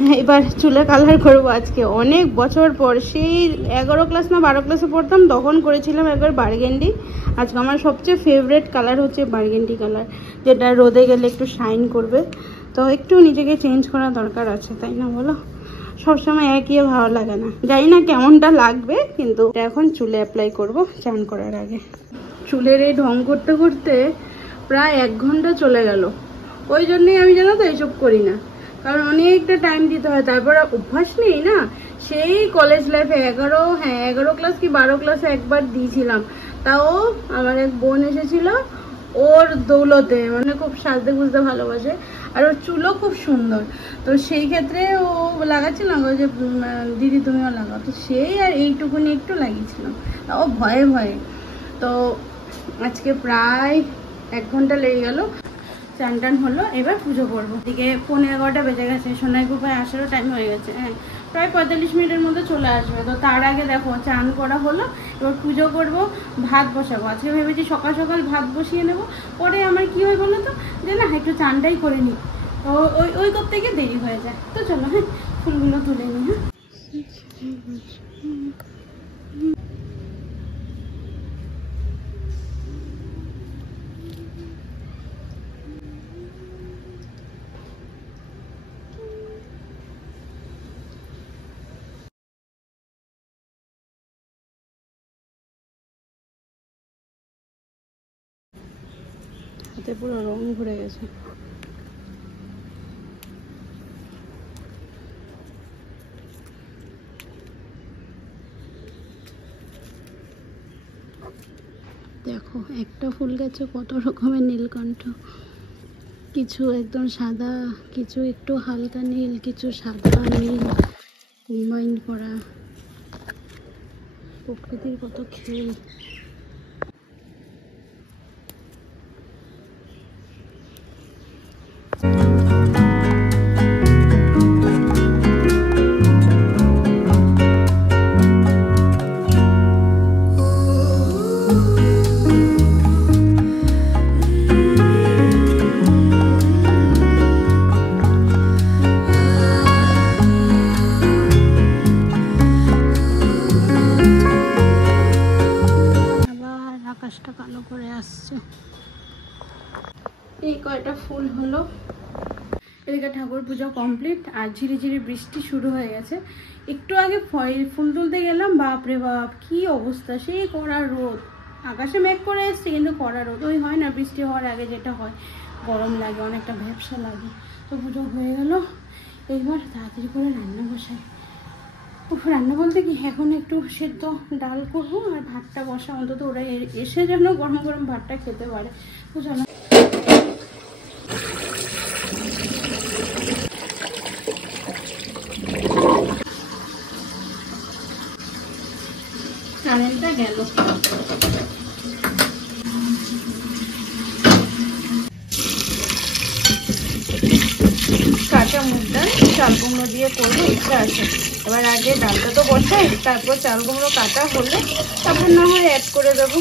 এবার চুলে কালার করবো আজকে অনেক বছর পর। সেই 11 ক্লাস না 12 ক্লাসে পড়তাম তখন করেছিলাম একবার বার্গেন্ডি। আজকে আমার সবচেয়ে ফেভারিট কালার হচ্ছে বার্গেন্ডি কালার, যেটা রোদে গেলে একটু শাইন করবে। তো একটু নিজেকে চেঞ্জ করা দরকার আছে, তাই না বলো? সবসময় একই ভালো লাগে না, জানি না কেমনটা লাগবে, কিন্তু এখন চুলে অ্যাপ্লাই করব চান করার আগে। চুলের এই ঢং করতে করতে প্রায় 1 ঘন্টা চলে গেল। ওই জন্যই আমি জানো তো এইসব করি না, কারণ অনেকটা টাইম দিতে হয়, তারপর অভ্যাস নেই না। সেই কলেজ লাইফে 11 ক্লাস কি 12 ক্লাসে একবার দিয়েছিলাম, তাও আমার এক বোন এসেছিল ওর দৌলতে, মানে খুব সাজতে গুজতে ভালোবাসে আর ওর চুলও খুব সুন্দর। তো সেই ক্ষেত্রে ও লাগাচ্ছিল যে দিদি তুমিও লাগাও, তো সেই আর এইটুকুনি একটু লাগিয়েছিলাম, ও ভয়ে ভয়ে। তো আজকে প্রায় 1 ঘন্টা লেগে গেল। চান টান হলো, এবার পুজো করবো। এদিকে 11:15 বেজে গেছে, সোনাই গ্রুপে আসারও টাইম হয়ে গেছে। হ্যাঁ, প্রায় 45 মিনিটের মধ্যে চলে আসবে। তো তার আগে দেখো চান করা হলো, এবার পুজো করব, ভাত বসাবো। আজকে ভেবেছি সকাল সকাল ভাত বসিয়ে নেব। পরে আমার কি হয় বলো তো, যে না একটু চানটাই করে নিই, তো ওই করতে গিয়ে দেরি হয়ে যায়। তো চলো হ্যাঁ, ফুলগুলো তুলে নিই। হ্যাঁ, হাতে পুরো রং ঘুরে গেছে। দেখো একটা ফুল গাছে কত রকমের নীলকণ্ঠ, কিছু একদম সাদা, কিছু একটু হালকা নীল, কিছু সাদা নীল কম্বাইন করা। প্রকৃতির কত খেল। আকাশটা কালো করে আসছে। এই কয়টা ফুল হলো। এদিকে ঠাকুর পুজো কমপ্লিট, আর ঝিরিঝিরি বৃষ্টি শুরু হয়ে গেছে। একটু আগে ফুল তুলতে গেলাম, বাপরে বাপ কি অবস্থা, সেই কড়া রোদ। আকাশে মেঘ করে এসছে কিন্তু কড়া রোদ। ওই হয় না বৃষ্টি হওয়ার আগে যেটা হয়, গরম লাগে, অনেকটা ভ্যাপসা লাগে। তো পুজো হয়ে গেল, এইবার তাড়াতাড়ি করে রান্না বসাই। রান্না বলতে কি, এখন একটু সেদ্ধ ডাল করবো আর ভাতটা বসা, অন্তত ওরা এসে যেন গরম গরম ভাতটা খেতে পারে। তো চলো, কারেন্টটা গেল। কাঁচা মুগ ডাল চাল কুমড়ো দিয়ে করবো, ইচ্ছা আছে। এবার আগে ডালটা তো বসাই, তারপর চাল কুমড়ো কাটা হলে তারপর না হয় অ্যাড করে দেবো।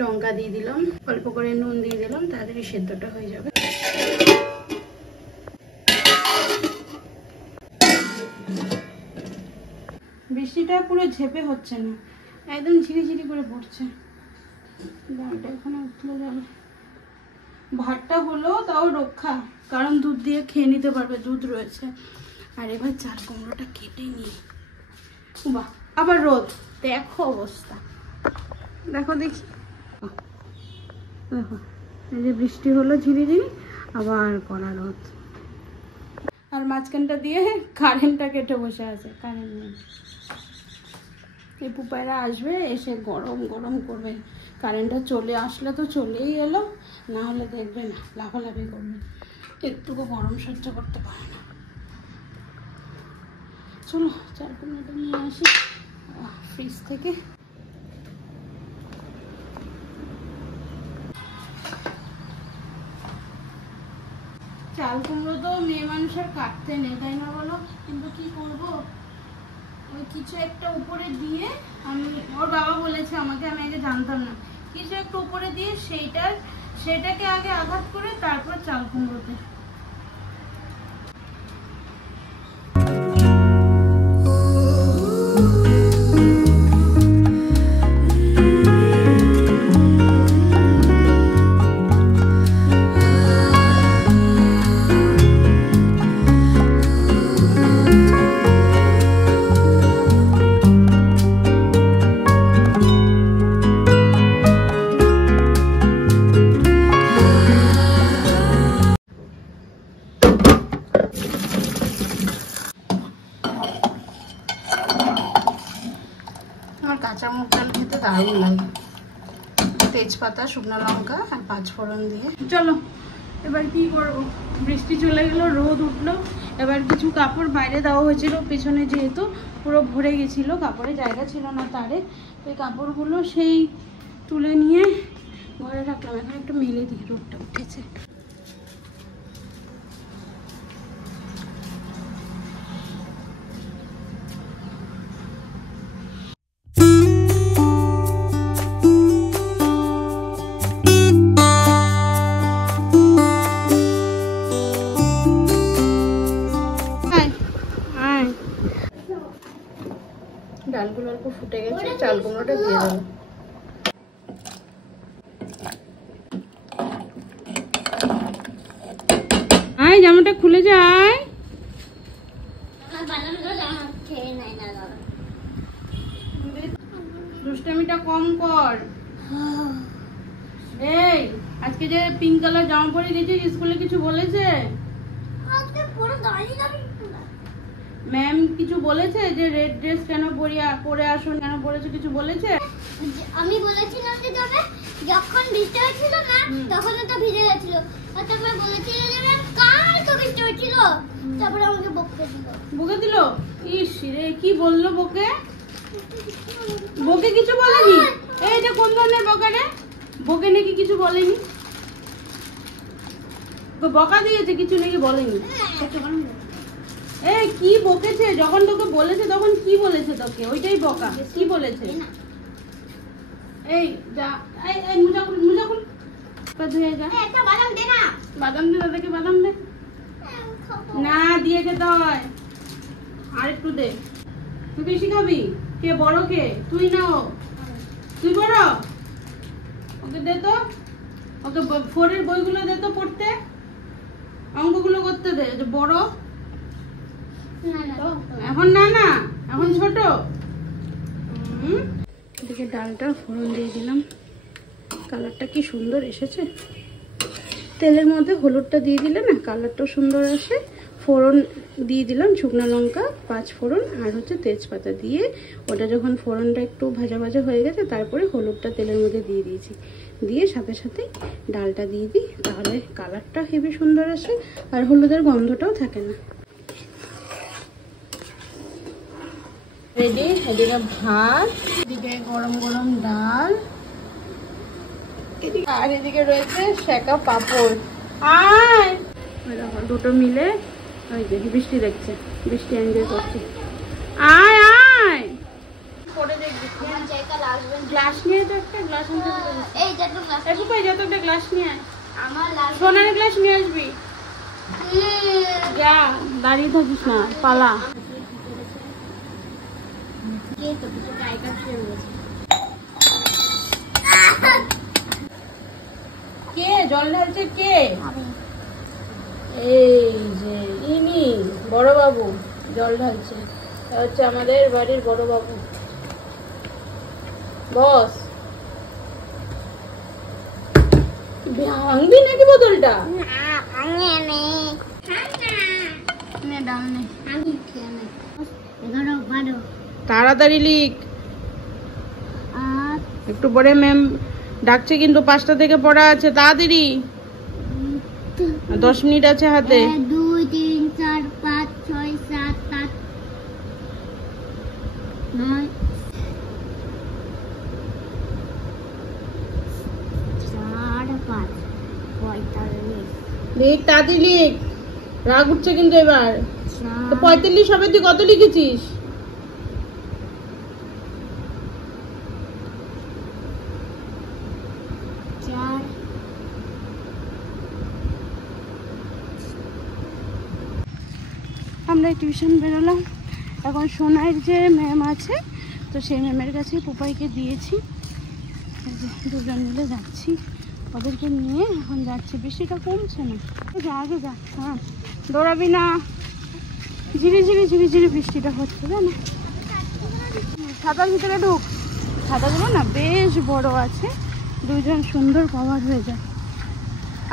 লঙ্কা দিয়ে দিলাম, অল্প করে নুন দিয়ে দিলাম, তাড়াতাড়ি সেদ্ধটা হয়ে যাবে। বৃষ্টিটা পুরো ঝেপে হচ্ছে না, একদম ঝিরিঝিরি করে পড়ছে। ডালটা এখানে উঠলে যাবে। ভাতটা হলো তাও রক্ষা, কারণ দুধ দিয়ে খেয়ে নিতে পারবে, দুধ রয়েছে। আর এবার চাল কুমড়োটা কেটে নিই। বাহ, আবার রোদ, দেখো অবস্থা, দেখো দেখি, দেখো এই যে বৃষ্টি হলো ঝিরিঝিরি, আবার কড়া রোদ। আর মাঝখানটা দিয়ে কারেন্টটা কেটে বসে আছে, কারেন্ট নেই। এই পুপাইরা আসবে, এসে গরম গরম করবে। কারেন্টটা চলে আসলে তো চলেই এলো, না হলে দেখবে না লাফালাফি করবে, একটুকু গরম সহ্য করতে পারে না। চলো চাল কুমড়োটা নিয়ে আসি ফ্রিজ থেকে। চাল চাল কুমড়ো তো মেয়ে মানুষের কাটতে নেই, তাই না বলো? কিন্তু কি করব, ওই কিছু একটা উপরে দিয়ে, আমি ওর বাবা বলেছে আমাকে, আমি আগে জানতাম না, কিছু একটা উপরে দিয়ে সেটাকে আগে আঘাত করে তারপর চাল কুমড়োতে। কাঁচা মুগ ডাল খেতে দারুণ লাগে, তেজপাতা, শুকনো লঙ্কা আর 5 ফোড়ন দিয়ে। চলো এবার কি করব, বৃষ্টি চলে গেল, রোদ উঠলো। এবার কিছু কাপড় বাইরে দেওয়া হয়েছিল পেছনে, যেহেতু পুরো ভরে গেছিল, কাপড়ে জায়গা ছিল না তারে, ওই কাপড়গুলো সেই তুলে নিয়ে ঘরে রাখলাম। এখন একটু মেলে দিই, রোদটা উঠেছে। ডালগুলো অল্প ফুটে গেছে, চাল কুমড়োটা দিয়ে দেবো। আয় জামাটা খুলে যায়, দুষ্টামিটা কম কর। এই আজকে যে পিঙ্ক কালার জামা পরে গেছিস, স্কুলে কিছু বলেছে? ম্যাম কিছু বলেছে যে রেড ড্রেস কেন পরে আসুন, কেন পরেছো, কিছু বলেছে? আমি বলেছিলাম যে তবে যখন বৃষ্টি হচ্ছিল না তখন তো ভিজে গেছিল, আর তোমরা বলেছিলে যে ম্যাম কাল তো বৃষ্টি হচ্ছিল, তারপর আমাকে বকে দিল। ইস রে, কি বললো বকে? বকে কিছু বলেনি? এটা কোন ধরনের বকা রে? বকে নাকি কিছু বলেনি, বকা দিয়েছে, কিছু নাকি বলেনি। এই কি বকেছে? যখন তোকে বলেছে তখন কি বলেছে তোকে? ওইটাই বকা। কি বলেছে? এই যা, এই মুজা খুল, পা ধুয়ে যা। একটা বাদাম দে না। বাদাম দে, দাদাকে বাদাম দে। না, দিয়ে খেতে হয়। আর একটু দে। তুই বেশি খাবি? কে বড়, কে তুই না ও? তুই বড়? ওকে দে তো, ওকে 4 এর বইগুলো দে তো পড়তে, অঙ্কগুলো করতে দে। যে বড় এখন না, এখন ছোট। এদিকে ডালটা ফোড়ন দিয়ে দিলাম, কালারটা কি সুন্দর এসেছে। তেলের মধ্যে হলুদটা দিয়ে দিলে না কালারটাও সুন্দর আসে। ফোড়ন দিয়ে দিলাম, শুকনো লঙ্কা, 5 ফোড়ন আর হচ্ছে তেজপাতা দিয়ে, ওটা যখন ফোড়নটা একটু ভাজা ভাজা হয়ে গেছে তারপরে হলুদটা তেলের মধ্যে দিয়ে দিয়েছি, দিয়ে সাথে সাথে ডালটা দিয়ে দিই, তাহলে কালারটা হেবি সুন্দর আসে আর হলুদের গন্ধটাও থাকে না। রেডি, এদিকে ভাত, এদিকে গরম গরম ডাল, আর এদিকে রয়েছে সেকা পাপড়। আয় দেখো, দুটো মিলে ওই যে বৃষ্টি দেখছে, বৃষ্টি এনজয় করছে। আয় আয় পরে দেখবি, গ্লাস নিয়ে তো একটা গ্লাস আনতে হবে। এই যে তো গ্লাস, একটু কই যা, তো একটা গ্লাস নিয়ে আয়, আমার লাগবে। সোনার গ্লাস নিয়ে আসবি। যা, দাঁড়িয়ে থাকিস না, পালা। কে জল ঢালছে? কে? এই যে ইনি বড় বাবু জল ঢালছে, হচ্ছে আমাদের বাড়ির বড় বাবু, বস। ভাঙবি নাকি বোতলটা? তাড়াতাড়ি লিখ, একটু পরে ম্যাম ডাকছে কিন্তু, 5টা থেকে পড়া আছে, তাড়াতাড়ি, 10 মিনিট আছে হাতে। 1 2 3 4 5 6 7 8 9 4 5 45। লিখ, তাড়াতাড়ি লিখ। রাগ উঠছে কিন্তু এবার। তো 45 হবে, তুই কত লিখেছিস? আমরা টিউশন বেরোলাম, এখন সোনাইয়ের যে ম্যাম আছে তো সেই ম্যামের কাছে পুপাইকে দিয়েছি, দুজন মিলে যাচ্ছি, ওদেরকে নিয়ে এখন যাচ্ছি। বৃষ্টিটা কমছে না, আগে যা। হ্যাঁ দৌড়াবি না, ঝিরি ঝিরি ঝিরি ঝিরি বৃষ্টিটা হচ্ছে জানো। ছাতার ভিতরে ঢুক, ছাতাগুলো না বেশ বড় আছে, দুজন সুন্দর কভার হয়ে যায়।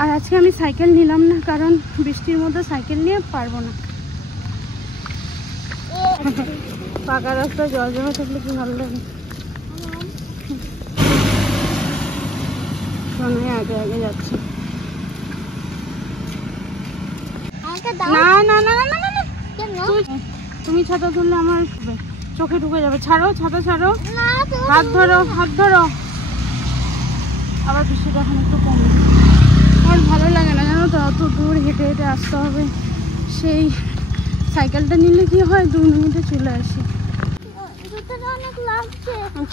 আর আজকে আমি সাইকেল নিলাম না, কারণ বৃষ্টির মধ্যে সাইকেল নিয়ে পারবো না। পাকা রাস্তা জল জমে থাকলে কি ভালো লাগে। আগে আগে যাচ্ছে। না না না না না না, তুমি ছাতা ধরলে আমার চোখে ঢুকে যাবে। ছাড়ো ছাতা, ছাড়ো, হাত ধরো, হাত ধরো। আবার বৃষ্টিটা এখন একটু কমে, আমার ভালো লাগে না জানো তো, অত দূর হেঁটে হেঁটে আসতে হবে। সেই সাইকেলটা নিলে কি হয় 2 মিনিটে চলে আসি।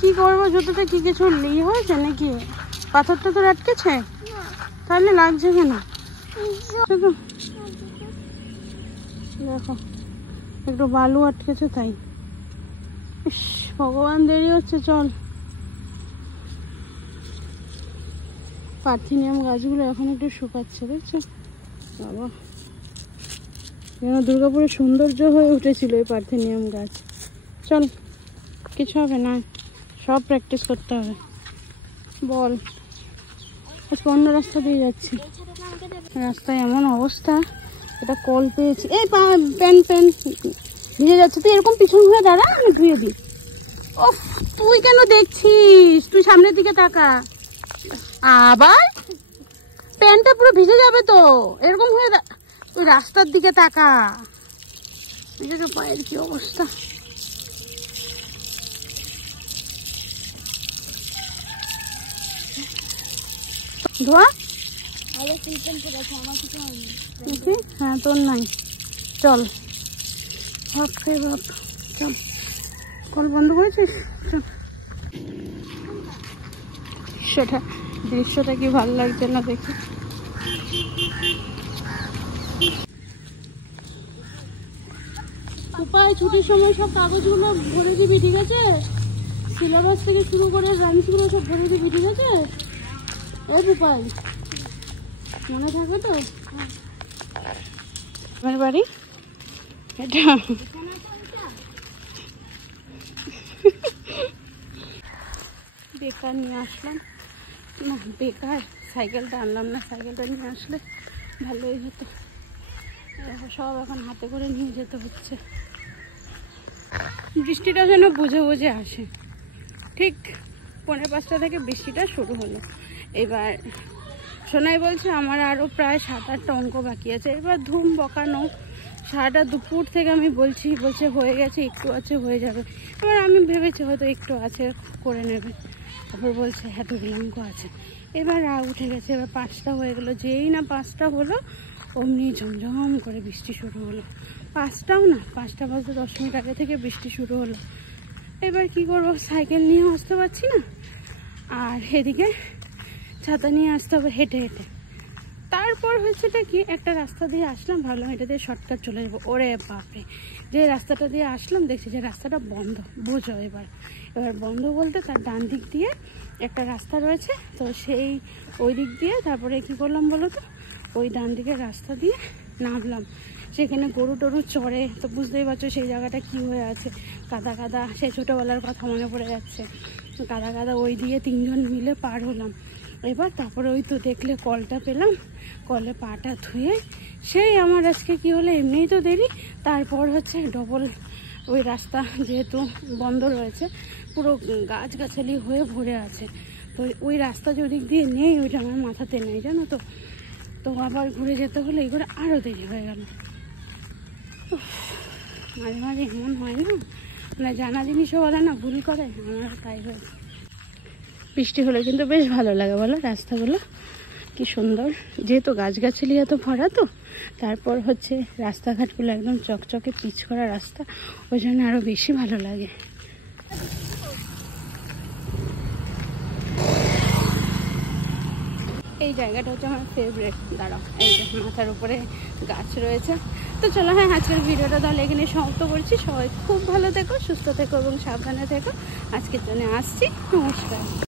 কি করবো, জুতোটা কি কিছু ইয়ে হয়েছে নাকি? পাথরটা তো আটকেছে, তাহলে লাগছে কেন? দেখো একটু বালু আটকেছে তাই। ইস ভগবান, দেরি হচ্ছে, চল। পার্থেনিয়াম গাছগুলো এখন একটু শুকাচ্ছে, দেখছো বাবা, যেন দুর্গাপুরের সৌন্দর্য হয়ে উঠেছিল এই পার্থেনিয়াম গাছ। চল, কিছু হবে না, সব প্র্যাকটিস করতে হবে। বল, অন্য রাস্তা দিয়ে যাচ্ছি, রাস্তায় এমন অবস্থা। এটা কল পেয়েছি, এই প্যান্ট ভিজে যাচ্ছে। তুই এরকম পিছন ঘুরে দাঁড়া, আমি ধুয়ে দিই। ও তুই কেন দেখছিস, তুই সামনের দিকে তাকা। আবার প্যান্টটা পুরো ভিজে যাবে তো, এরকম হয়ে তুই রাস্তার দিকে তাকা। পায়ের কি অবস্থা। ধোয়া, হ্যাঁ তোর নাই। চল ভাব খেয়ে ভাব, চল। কল বন্ধ করেছিস? চল। দৃশ্যটা কি ভালো লাগছে না দেখি। উপায় ছুটির সময় সব কাগজগুলো ভরে দিবি, ঠিক আছে? সিলেবাস থেকে শুরু করে রাইমসগুলো সব ভরে দিবি, ঠিক আছে? এই উপায় মনে থাকবে তো? আমার বাড়ি এটা। বেকার নিয়ে আসলাম না, বেকার সাইকেলটা আনলাম না, সাইকেলটা নিয়ে আসলে ভালোই হতো। সব এখন হাতে করে নিয়ে যেতে হচ্ছে। বৃষ্টিটা যেন বুঝে বুঝে আসে। ঠিক 4:45 থেকে বৃষ্টিটা শুরু হলো। এবার সোনাই বলছে আমার আরও প্রায় 7-8টা অঙ্ক বাকি আছে। এবার ধুম বকানো, সারাটা দুপুর থেকে আমি বলছে হয়ে গেছে, একটু আছে, হয়ে যাবে। এবার আমি ভেবেছি হয়তো একটু আছে, করে নেবে। তারপর বলছে এতগুলো অঙ্ক আছে। এবার রাগ উঠে গেছে। এবার 5টা হয়ে গেলো, যেই না 5টা হলো অমনি ঝমঝম করে বৃষ্টি শুরু হলো। 5টাও না, 5টা বাজতে 10 মিনিট আগে থেকে বৃষ্টি শুরু হলো। এবার কি করবো, সাইকেল নিয়ে আসতে পারছি না, আর এদিকে ছাতা নিয়ে আসতে হবে হেঁটে হেঁটে। তারপর হয়েছেটা কি, একটা রাস্তা দিয়ে আসলাম, ভাবলাম এটা দিয়ে শর্টকাট চলে যাবো। ওরে বাপরে, যে রাস্তাটা দিয়ে আসলাম দেখছি যে রাস্তাটা বন্ধ। বুঝো এবার বন্ধ বলতে তার ডান দিক দিয়ে একটা রাস্তা রয়েছে, তো সেই ওই দিক দিয়ে তারপরে কি করলাম বলো তো, ওই ডান দিকের রাস্তা দিয়ে নামলাম। সেখানে গরু টরু চড়ে, তো বুঝতেই পারছো সেই জায়গাটা কি হয়ে আছে, কাদা কাদা। সেই ছোটোবেলার কথা মনে পড়ে যাচ্ছে, কাদা কাদা। ওই দিয়ে 3 জন মিলে পার হলাম। এবার তারপরে ওই তো দেখলে কলটা পেলাম, কলে পাটা ধুয়ে সেই আমার আজকে কি হলো, এমনিই তো দেরি, তারপর হচ্ছে ডবল ওই রাস্তা যেহেতু বন্ধ রয়েছে, পুরো গাছগাছালি হয়ে ভরে আছে, তো ওই রাস্তা যেদিক দিয়ে নেই ওইটা আমার মাথাতে নেই জানো তো। তো আবার ঘুরে যেতে হলে এই করে আরও দেরি হয়ে গেল। মাঝে মাঝে এমন হয় না, মানে জানা জিনিসও বলে না, ভুল করে, আমার তাই হয়েছে। বৃষ্টি হলে কিন্তু বেশ ভালো লাগে বলো, রাস্তাগুলো কি সুন্দর, যেহেতু গাছগাছালি এত ভরা, তো তারপর হচ্ছে রাস্তাঘাটগুলো একদম চকচকে পিচ করা রাস্তা, ওই জন্য আরও বেশি ভালো লাগে। এই জায়গাটা হচ্ছে আমার ফেভারিট। দাঁড়াও, এই যে মাথার উপরে গাছ রয়েছে। তো চলো, হ্যাঁ, আজকের ভিডিওটা তাহলে এখানে সমাপ্ত করছি। সবাই খুব ভালো থেকো, সুস্থ থেকো এবং সাবধানে থেকো। আজকের জন্য আসছি, নমস্কার।